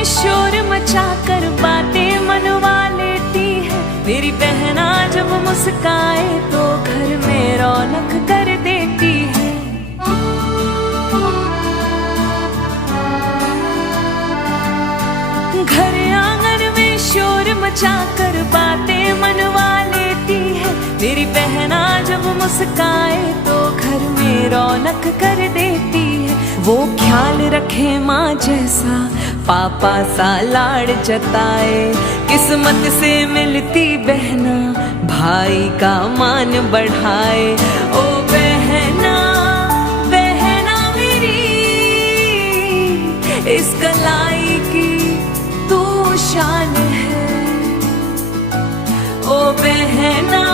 में शोर मचा कर बातें मनवा लेती है। मेरी बहना जब मुस्काए तो घर में रौनक कर देती है। घर आंगन में शोर मचा कर बातें मनवा लेती है। मेरी बहना जब मुस्काए तो घर में रौनक कर देती है। वो ख्याल रखे माँ जैसा, पापा सा लाड़ जताए। किस्मत से मिलती बहना भाई का मान बढ़ाए। ओ बहना बहना मेरी, इस कलाई की तू शान है। ओ बहना